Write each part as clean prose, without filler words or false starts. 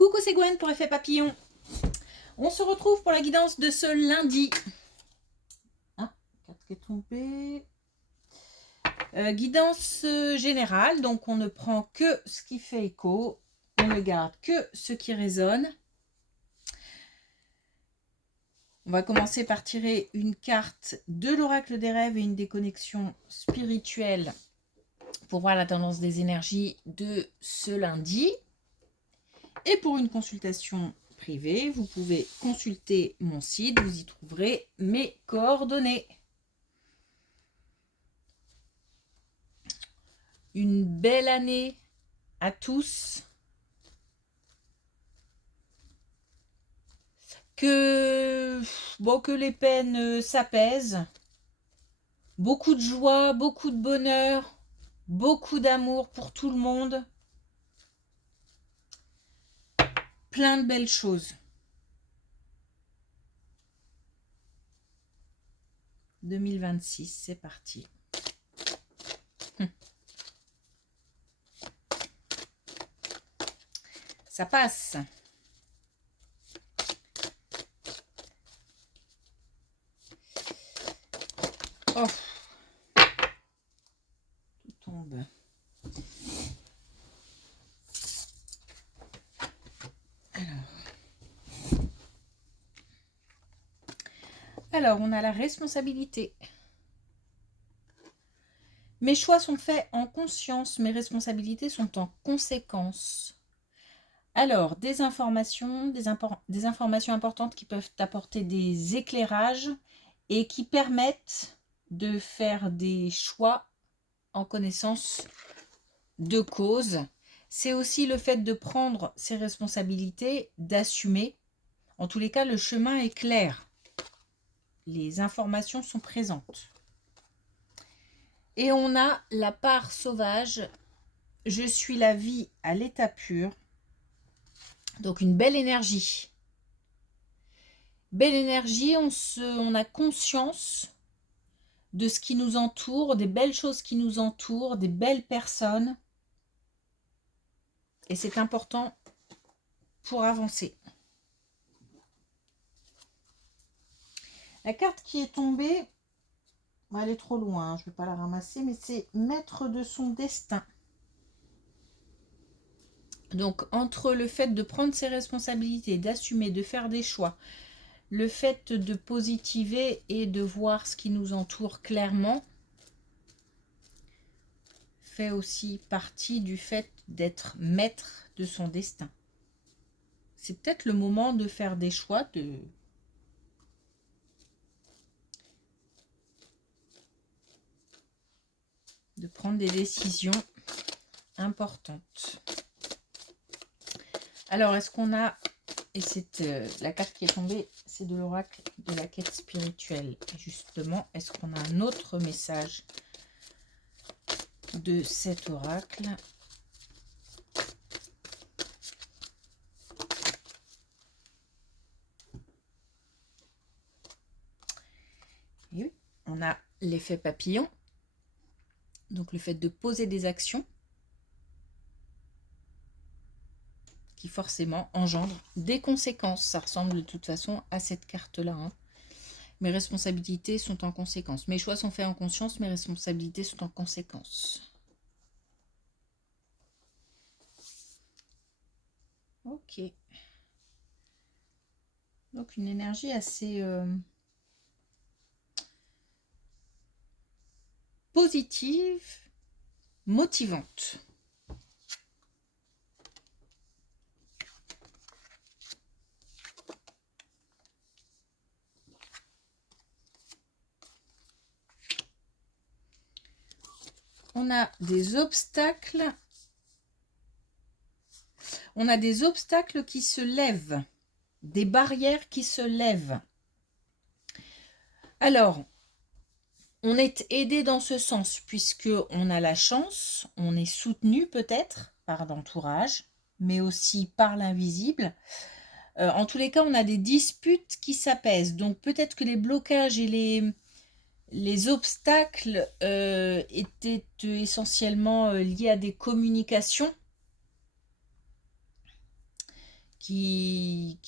Coucou, c'est Gwen pour Effet Papillon. On se retrouve pour la guidance de ce lundi. Ah, carte qui est tombée. Guidance générale, donc on ne prend que ce qui fait écho, on ne garde que ce qui résonne. On va commencer par tirer une carte de l'oracle des rêves et une déconnexion spirituelle pour voir la tendance des énergies de ce lundi. Et pour une consultation privée, vous pouvez consulter mon site, vous y trouverez mes coordonnées. Une belle année à tous. Que les peines s'apaisent. Beaucoup de joie, beaucoup de bonheur, beaucoup d'amour pour tout le monde. Plein de belles choses. 2026, c'est parti. Ça passe. Oh. Tout tombe. Alors, on a la responsabilité. Mes choix sont faits en conscience, mes responsabilités sont en conséquence. Alors, des informations importantes qui peuvent apporter des éclairages et qui permettent de faire des choix en connaissance de cause. C'est aussi le fait de prendre ses responsabilités, d'assumer. En tous les cas, le chemin est clair. Les informations sont présentes. Et on a la part sauvage. Je suis la vie à l'état pur. Donc une belle énergie. Belle énergie, on a conscience de ce qui nous entoure, des belles choses qui nous entourent, des belles personnes. Et c'est important pour avancer. La carte qui est tombée, elle est trop loin, je ne vais pas la ramasser, mais c'est maître de son destin. Donc, entre le fait de prendre ses responsabilités, d'assumer, de faire des choix, le fait de positiver et de voir ce qui nous entoure clairement, fait aussi partie du fait d'être maître de son destin. C'est peut-être le moment de faire des choix, de prendre des décisions importantes. Alors, est-ce qu'on a, et c'est la carte qui est tombée, c'est de l'oracle de la quête spirituelle. Et justement, est-ce qu'on a un autre message de cet oracle? Et oui, on a l'effet papillon. Donc, le fait de poser des actions qui forcément engendrent des conséquences. Ça ressemble de toute façon à cette carte-là. Hein. Mes responsabilités sont en conséquence. Mes choix sont faits en conscience, mes responsabilités sont en conséquence. Ok. Donc, une énergie assez positive, motivante. On a des obstacles. On a des obstacles qui se lèvent. Des barrières qui se lèvent. Alors, on est aidé dans ce sens puisque on a la chance, on est soutenu peut-être par l'entourage, mais aussi par l'invisible. En tous les cas, on a des disputes qui s'apaisent. Donc peut-être que les blocages et les obstacles étaient essentiellement liés à des communications qui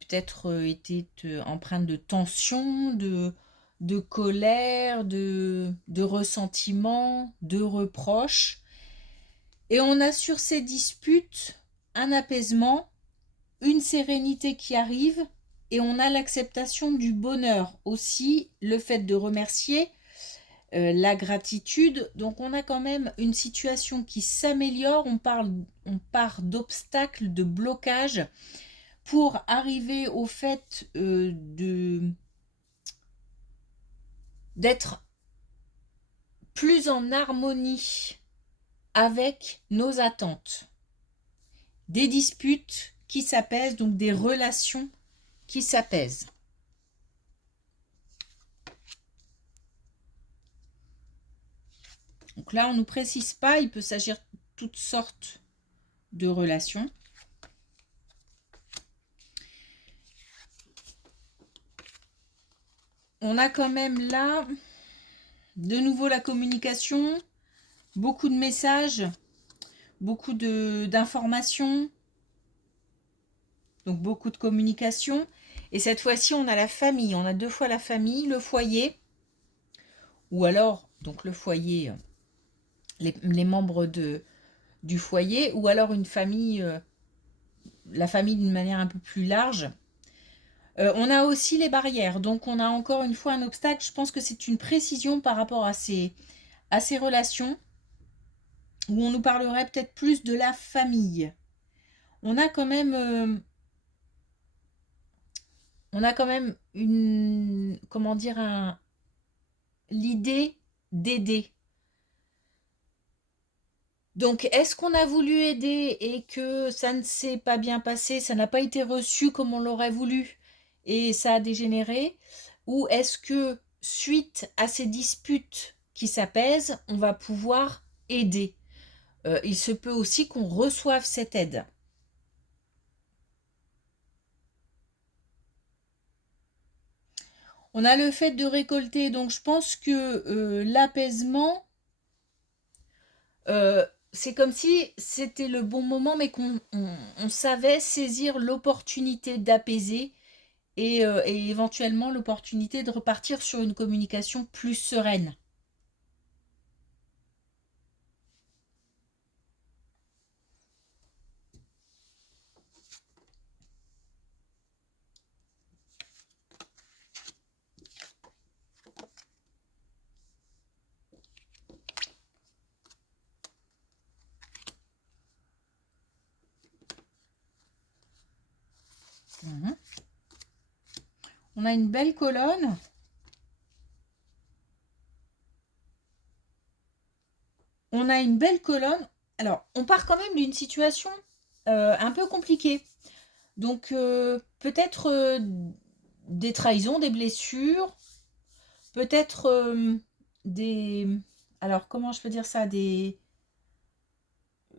peut-être était empreinte de tension, de colère, de ressentiment, de reproche. Et on a sur ces disputes un apaisement, une sérénité qui arrive, et on a l'acceptation du bonheur aussi, le fait de remercier, la gratitude. Donc on a quand même une situation qui s'améliore, on part d'obstacles, de blocages, pour arriver au fait d'être plus en harmonie avec nos attentes. Des disputes qui s'apaisent, donc des relations qui s'apaisent. Donc là, on ne nous précise pas, il peut s'agir de toutes sortes de relations. On a quand même là, de nouveau la communication, beaucoup de messages, beaucoup d'informations, donc beaucoup de communication. Et cette fois-ci, on a la famille, on a 2 fois la famille, le foyer, ou alors, donc le foyer, les membres du foyer, ou alors une famille, la famille d'une manière un peu plus large. On a aussi les barrières, donc on a encore une fois un obstacle. Je pense que c'est une précision par rapport à ces relations, où on nous parlerait peut-être plus de la famille. On a quand même, une, comment dire, l'idée d'aider. Donc, est-ce qu'on a voulu aider et que ça ne s'est pas bien passé, ça n'a pas été reçu comme on l'aurait voulu et ça a dégénéré? Ou est-ce que, suite à ces disputes qui s'apaisent, on va pouvoir aider? Il se peut aussi qu'on reçoive cette aide. On a le fait de récolter, donc je pense que l'apaisement, c'est comme si c'était le bon moment, mais qu'on savait saisir l'opportunité d'apaiser et éventuellement l'opportunité de repartir sur une communication plus sereine. Mhm. On a une belle colonne. On a une belle colonne. Alors, on part quand même d'une situation un peu compliquée. Donc, peut-être des trahisons, des blessures, peut-être des... Alors, comment je peux dire ça?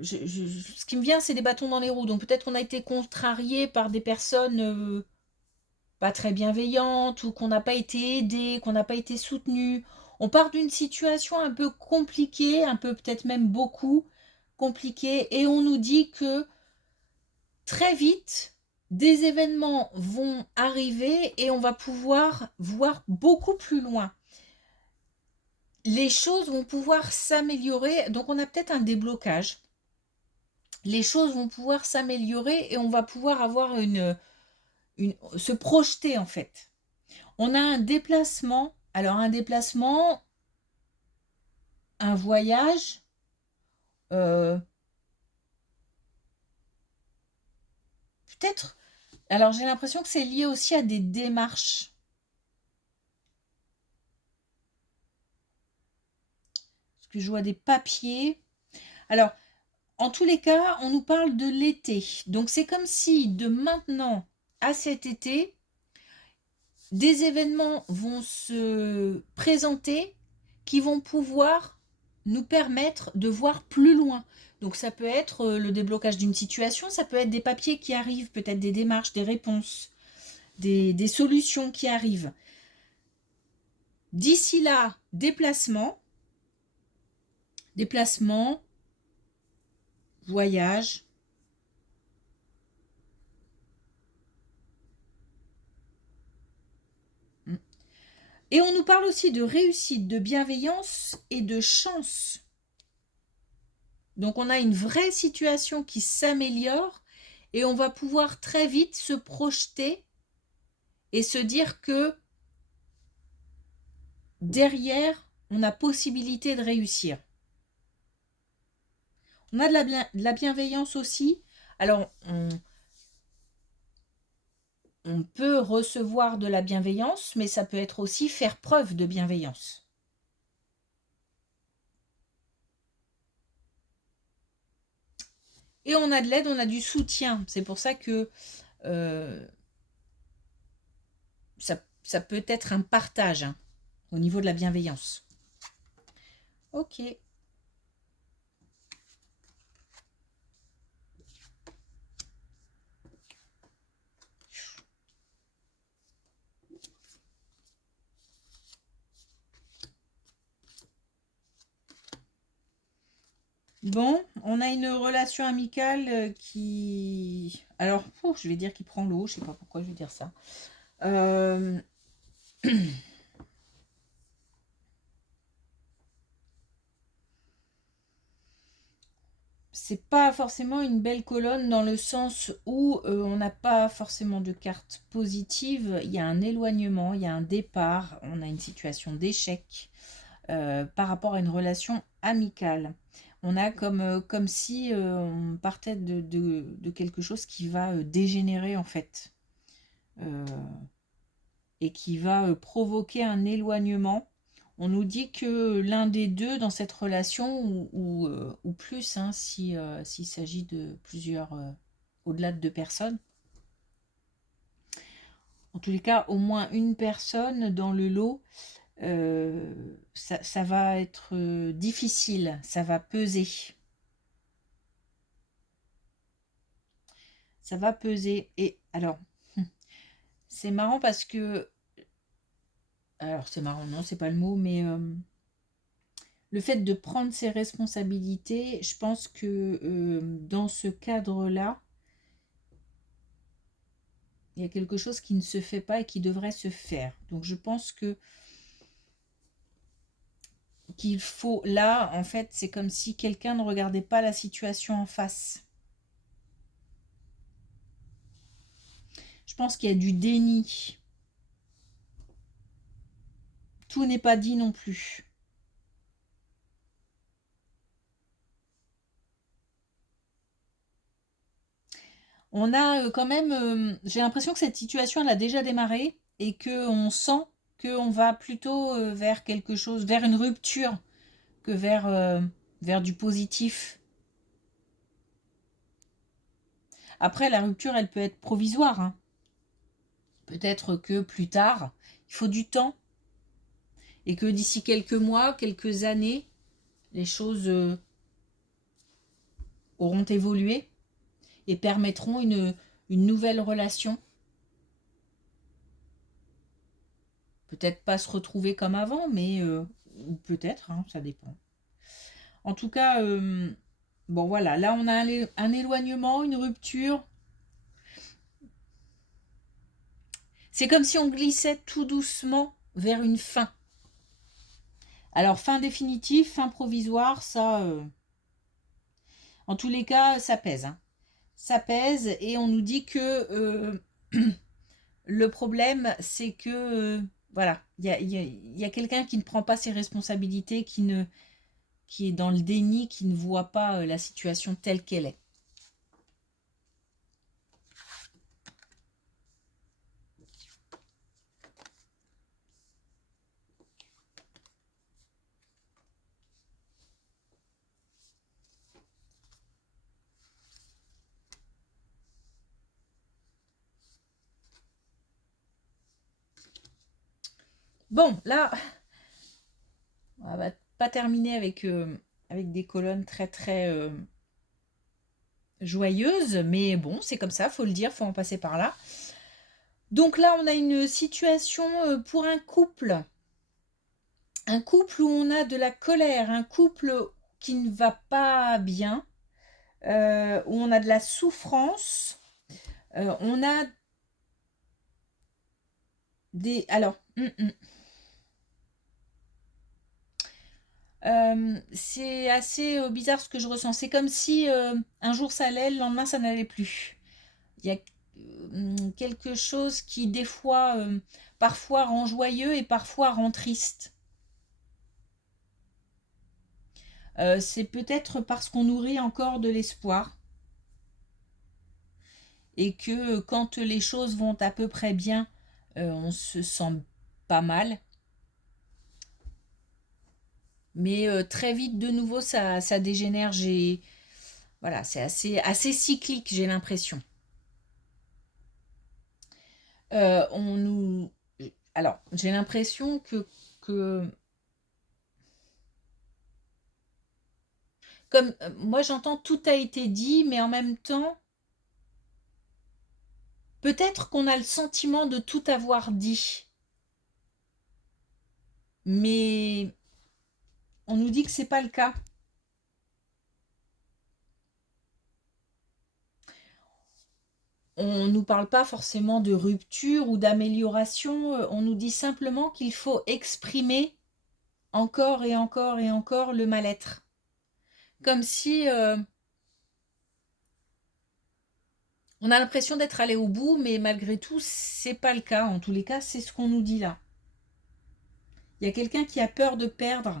Ce qui me vient, c'est des bâtons dans les roues. Donc, peut-être qu'on a été contrarié par des personnes pas très bienveillantes ou qu'on n'a pas été aidé, qu'on n'a pas été soutenu. On part d'une situation un peu compliquée, un peu peut-être même beaucoup compliquée, et on nous dit que très vite, des événements vont arriver et on va pouvoir voir beaucoup plus loin. Les choses vont pouvoir s'améliorer, donc on a peut-être un déblocage. Les choses vont pouvoir s'améliorer et on va pouvoir avoir se projeter en fait. On a un déplacement, alors un déplacement, un voyage, euh, peut-être, alors j'ai l'impression que c'est lié aussi à des démarches. Parce que je vois des papiers. Alors, en tous les cas, on nous parle de l'été. Donc c'est comme si de maintenant à cet été, des événements vont se présenter qui vont pouvoir nous permettre de voir plus loin. Donc ça peut être le déblocage d'une situation, ça peut être des papiers qui arrivent, peut-être des démarches, des réponses, des solutions qui arrivent. D'ici là, déplacement, voyage, Et on nous parle aussi de réussite, de bienveillance et de chance. Donc on a une vraie situation qui s'améliore et on va pouvoir très vite se projeter et se dire que derrière, on a possibilité de réussir. On a de la bienveillance aussi. Alors, on peut recevoir de la bienveillance, mais ça peut être aussi faire preuve de bienveillance. Et on a de l'aide, on a du soutien. C'est pour ça que ça peut être un partage au niveau de la bienveillance. Ok. Bon, on a une relation amicale qui... Alors, je vais dire qui prend l'eau, je sais pas pourquoi je vais dire ça. C'est pas forcément une belle colonne dans le sens où on n'a pas forcément de carte positive. Il y a un éloignement, il y a un départ, on a une situation d'échec par rapport à une relation amicale. On a comme si on partait de quelque chose qui va dégénérer en fait et qui va provoquer un éloignement. On nous dit que l'un des deux dans cette relation, ou plus, hein, s'il s'agit de plusieurs, au-delà de deux personnes, en tous les cas, au moins une personne dans le lot, ça va être difficile, ça va peser. Ça va peser. Et alors, c'est marrant parce que... Alors, c'est marrant, non, c'est pas le mot, mais... le fait de prendre ses responsabilités, je pense que dans ce cadre-là, il y a quelque chose qui ne se fait pas et qui devrait se faire. Donc je pense qu'il faut, là, en fait, c'est comme si quelqu'un ne regardait pas la situation en face. Je pense qu'il y a du déni. Tout n'est pas dit non plus. On a quand même, j'ai l'impression que cette situation, elle a déjà démarré et qu'on sent qu'on va plutôt vers quelque chose, vers une rupture que vers du positif. Après, la rupture, elle peut être provisoire, hein. Peut-être que plus tard, il faut du temps et que d'ici quelques mois, quelques années, les choses auront évolué et permettront une nouvelle relation. Peut-être pas se retrouver comme avant, mais ou peut-être, hein, ça dépend. En tout cas, bon voilà, là on a un éloignement, une rupture. C'est comme si on glissait tout doucement vers une fin. Alors fin définitive, fin provisoire, ça, en tous les cas, ça pèse, hein. Ça pèse et on nous dit que le problème, c'est que voilà, il y a quelqu'un qui ne prend pas ses responsabilités, qui est dans le déni, qui ne voit pas la situation telle qu'elle est. Bon, là, on va pas terminer avec des colonnes très très joyeuses, mais bon, c'est comme ça, faut le dire, faut en passer par là. Donc là, on a une situation pour un couple où on a de la colère, un couple qui ne va pas bien, où on a de la souffrance, on a des... Alors, C'est assez bizarre ce que je ressens. C'est comme si un jour ça allait, le lendemain ça n'allait plus. Il y a quelque chose qui des fois, parfois rend joyeux et parfois rend triste. C'est peut-être parce qu'on nourrit encore de l'espoir et que quand les choses vont à peu près bien, on se sent pas mal. Mais très vite de nouveau ça dégénère. Voilà, c'est assez cyclique, j'ai l'impression. On nous Alors, j'ai l'impression que comme moi j'entends tout a été dit, mais en même temps, peut-être qu'on a le sentiment de tout avoir dit, mais on nous dit que c'est pas le cas. On nous parle pas forcément de rupture ou d'amélioration, on nous dit simplement qu'il faut exprimer encore et encore et encore le mal-être. Comme si on a l'impression d'être allé au bout, mais malgré tout, c'est pas le cas. En tous les cas, c'est ce qu'on nous dit là. Il y a quelqu'un qui a peur de perdre.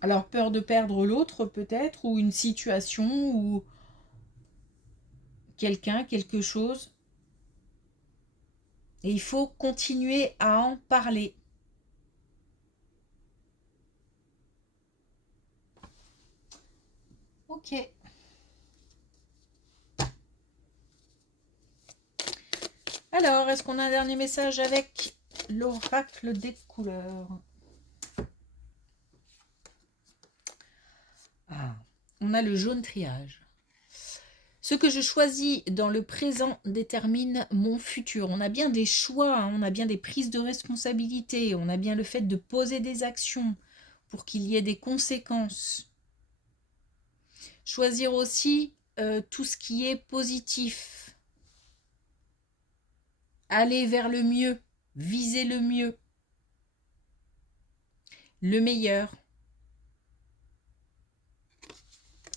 Alors peur de perdre l'autre peut-être, ou une situation, ou quelqu'un, quelque chose. Et il faut continuer à en parler. Ok. Alors, est-ce qu'on a un dernier message avec l'oracle des couleurs? Ah, on a le jaune triage. Ce que je choisis dans le présent détermine mon futur. On a bien des choix, hein, on a bien des prises de responsabilité, on a bien le fait de poser des actions pour qu'il y ait des conséquences. Choisir aussi tout ce qui est positif. Aller vers le mieux, viser le mieux, le meilleur.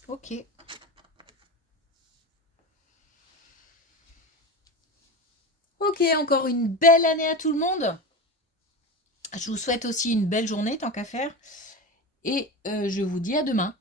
Ok. Ok, encore une belle année à tout le monde. Je vous souhaite aussi une belle journée tant qu'à faire. Et je vous dis à demain.